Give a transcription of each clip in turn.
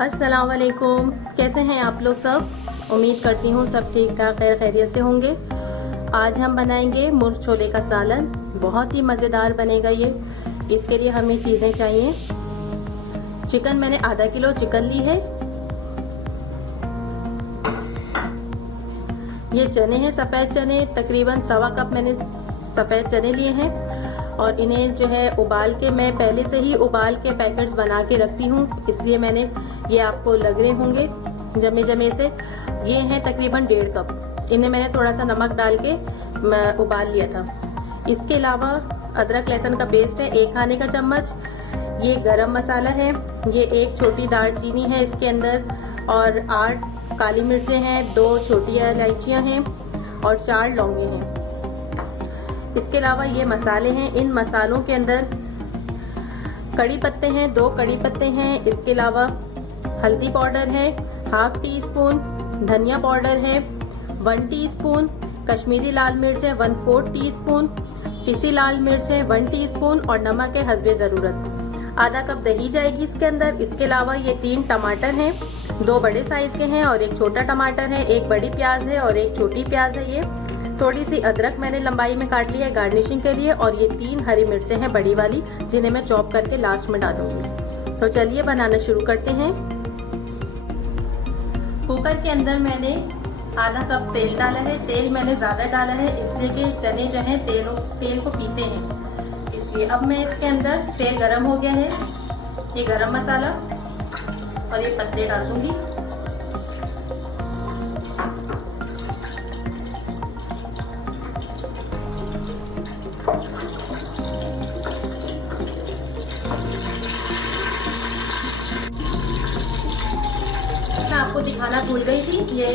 अस्सलाम वालेकुम। कैसे हैं आप लोग सब? उम्मीद करती हूँ सब ठीक ठाक खैर खैरियत से होंगे। आज हम बनाएंगे मुर्ग छोले का सालन। बहुत ही मज़ेदार बनेगा ये। इसके लिए हमें चीज़ें चाहिए। चिकन मैंने आधा किलो चिकन ली है। ये चने हैं सफ़ेद चने, तकरीबन 1.25 कप मैंने सफ़ेद चने लिए हैं। और इन्हें जो है उबाल के, मैं पहले से ही उबाल के पैकेट्स बना के रखती हूँ, इसलिए मैंने ये आपको लग रहे होंगे जमे जमे से। ये हैं तकरीबन 1.5 कप। इन्हें मैंने थोड़ा सा नमक डाल के उबाल लिया था। इसके अलावा अदरक लहसुन का पेस्ट है 1 खाने का चम्मच। ये गरम मसाला है, ये 1 छोटी दालचीनी है इसके अंदर, और 8 काली मिर्चें हैं, 2 छोटी इलायचियाँ हैं और 4 लौंगे हैं। इसके अलावा ये मसाले हैं। इन मसालों के अंदर कड़ी पत्ते हैं, 2 कड़ी पत्ते हैं। इसके अलावा हल्दी पाउडर है 1/2 टीस्पून, धनिया पाउडर है 1 टीस्पून, कश्मीरी लाल मिर्च है 1/4 टीस्पून, पिसी लाल मिर्च है 1 टीस्पून और नमक है हस्बे ज़रूरत। आधा कप दही जाएगी इसके अंदर। इसके अलावा ये 3 टमाटर हैं, 2 बड़े साइज के हैं और 1 छोटा टमाटर है, 1 बड़ी प्याज है और 1 छोटी प्याज है। ये थोड़ी सी अदरक मैंने लंबाई में काट ली है गार्निशिंग के लिए, और ये 3 हरी मिर्चें हैं बड़ी वाली, जिन्हें मैं चॉप करके लास्ट में डालूंगी। तो चलिए बनाना शुरू करते हैं। कुकर के अंदर मैंने आधा कप तेल डाला है। तेल मैंने ज़्यादा डाला है इसलिए कि चने जो हैं तेल को पीते हैं, इसलिए। अब मैं इसके अंदर, तेल गरम हो गया है, ये गरम मसाला और ये पत्ते डाल दूंगी। आपको दिखाना भूल गई थी, ये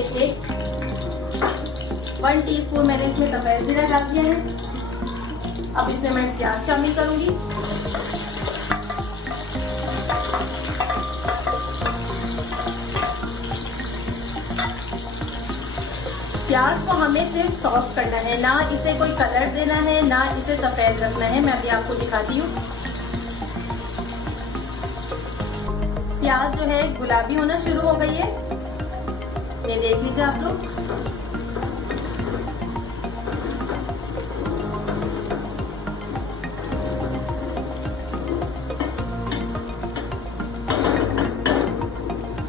1 टीस्पून मैंने इसमें सफेद जीरा डाल दिया है। अब इसमें मैं प्याज शामिल करूंगी। प्याज को हमें सिर्फ सॉफ्ट करना है, ना इसे कोई कलर देना है, ना इसे सफेद रखना है। मैं अभी आपको दिखाती हूँ। प्याज जो है गुलाबी होना शुरू हो गई है, ये देख लीजिए आप लोग।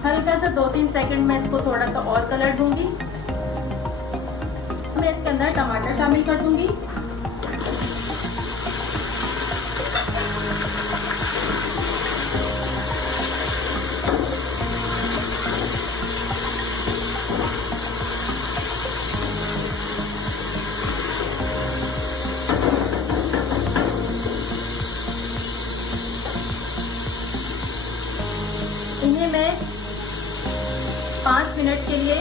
हल्का सा 2-3 सेकंड में इसको थोड़ा सा और कलर दूंगी। मैं इसके अंदर टमाटर शामिल कर दूंगी। इन्हें मैं 5 मिनट के लिए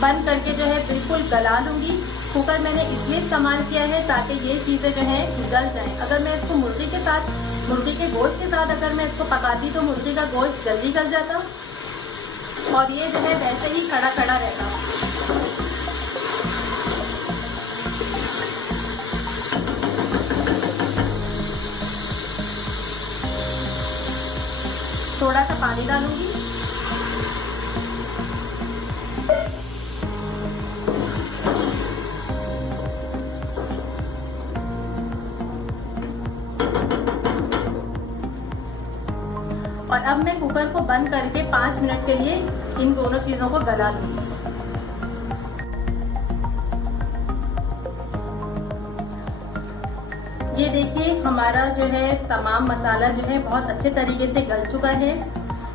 बंद करके जो है बिल्कुल गला लूंगी। कुकर मैंने इसलिए इस्तेमाल किया है ताकि ये चीज़ें जो हैं गल जाएं। अगर मैं इसको मुर्गी के साथ, मुर्गी के गोश्त के साथ अगर मैं इसको पकाती तो मुर्गी का गोश्त जल्दी गल जाता और ये जो है वैसे ही खड़ा खड़ा रहता। थोड़ा सा पानी डालूंगी। और अब मैं कुकर को बंद करके 5 मिनट के लिए इन दोनों चीजों को गला लूंगी। ये देखिए हमारा जो है तमाम मसाला जो है बहुत अच्छे तरीके से गल चुका है।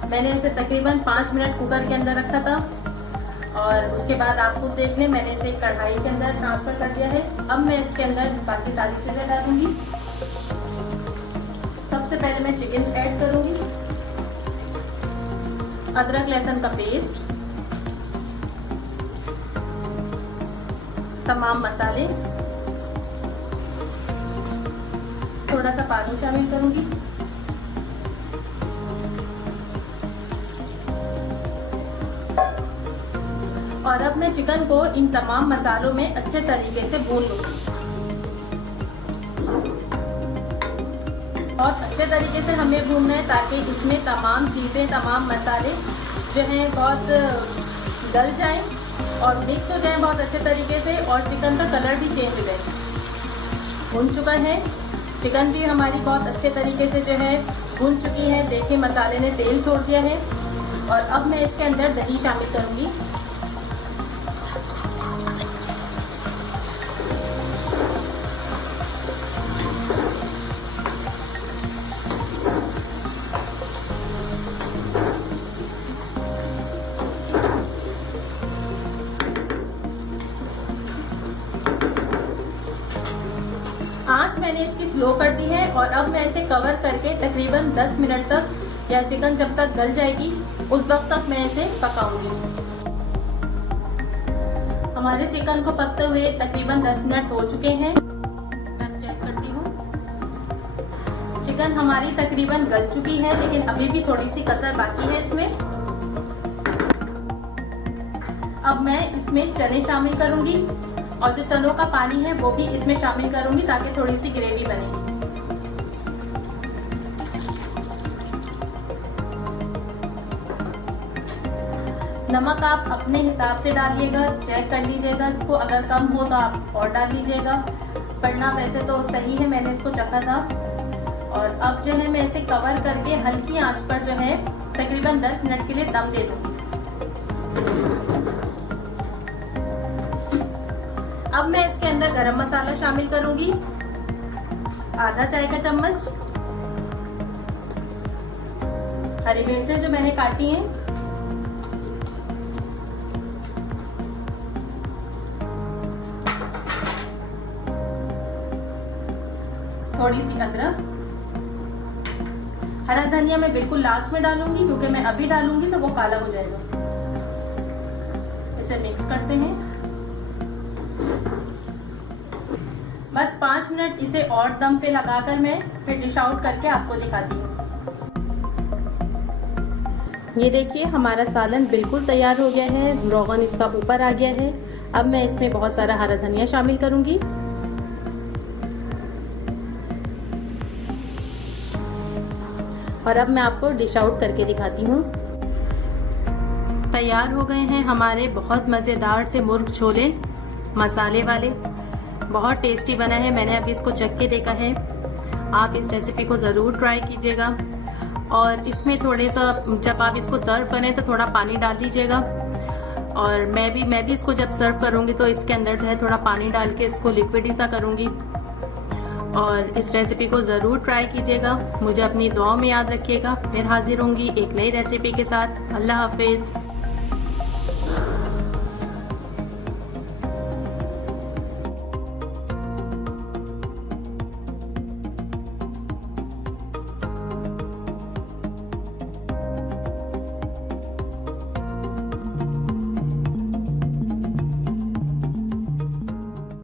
मैंने इसे तकरीबन 5 मिनट कुकर के अंदर रखा था और उसके बाद आप खुद देख लें, मैंने इसे कढ़ाई के अंदर ट्रांसफर कर दिया है। अब मैं इसके अंदर बाकी सारी चीज़ें डालूंगी। सबसे पहले मैं चिकन ऐड करूंगी, अदरक लहसुन का पेस्ट, तमाम मसाले, थोड़ा सा पानी शामिल करूंगी। और अब मैं चिकन को इन तमाम मसालों में अच्छे तरीके से भून लूंगी। बहुत अच्छे तरीके से हमें भूनना है ताकि इसमें तमाम चीज़ें, तमाम मसाले जो हैं बहुत गल जाएं और मिक्स हो जाएं बहुत अच्छे तरीके से, और चिकन का कलर भी चेंज हो जाए। भून चुका है चिकन भी हमारी, बहुत अच्छे तरीके से जो है भून चुकी है। देखिए मसाले ने तेल छोड़ दिया है। और अब मैं इसके अंदर दही शामिल करूंगी। आंच मैंने इसकी स्लो कर दी है और अब मैं इसे कवर करके तकरीबन 10 मिनट तक, या चिकन जब तक गल जाएगी उस वक्त तक मैं इसे पकाऊंगी। हमारे चिकन को पकते हुए तकरीबन 10 मिनट हो चुके हैं। मैं चेक करती हूँ। चिकन हमारी तकरीबन गल चुकी है, लेकिन अभी भी थोड़ी सी कसर बाकी है इसमें। अब मैं इसमें चने शामिल करूंगी और जो चनों का पानी है वो भी इसमें शामिल करूंगी ताकि थोड़ी सी ग्रेवी बने। नमक आप अपने हिसाब से डालिएगा, चेक कर लीजिएगा इसको, अगर कम हो तो आप और डाल लीजिएगा, वरना वैसे तो सही है, मैंने इसको चखा था। और अब जो है मैं इसे कवर करके हल्की आंच पर जो है तकरीबन 10 मिनट के लिए दम दे दूंगी। अब मैं इसके अंदर गरम मसाला शामिल करूंगी, आधा चाय का चम्मच। हरी मिर्चें जो मैंने काटी हैं, थोड़ी सी अदरक। हरा धनिया मैं बिल्कुल लास्ट में डालूंगी क्योंकि मैं अभी डालूंगी तो वो काला हो जाएगा। इसे मिक्स करते हैं। बस 5 मिनट इसे और दम पे लगाकर मैं फिर डिश आउट करके आपको दिखाती हूँ। ये देखिए हमारा सालन बिल्कुल तैयार हो गया है, रोगन इसका ऊपर आ गया है। अब मैं इसमें बहुत सारा हरा धनिया शामिल करूंगी। और अब मैं आपको डिश आउट करके दिखाती हूँ। तैयार हो गए हैं हमारे बहुत मज़ेदार से मुर्ग छोले, मसाले वाले। बहुत टेस्टी बना है, मैंने अभी इसको चख के देखा है। आप इस रेसिपी को ज़रूर ट्राई कीजिएगा। और इसमें थोड़े सा जब आप इसको सर्व करें तो थोड़ा पानी डाल दीजिएगा। और मैं भी इसको जब सर्व करूँगी तो इसके अंदर जो है थोड़ा पानी डाल के इसको लिक्विड ही सा करूँगी। और इस रेसिपी को ज़रूर ट्राई कीजिएगा। मुझे अपनी दुआओं में याद रखिएगा। फिर हाजिर होंगी एक नई रेसिपी के साथ। अल्लाह हाफिज़।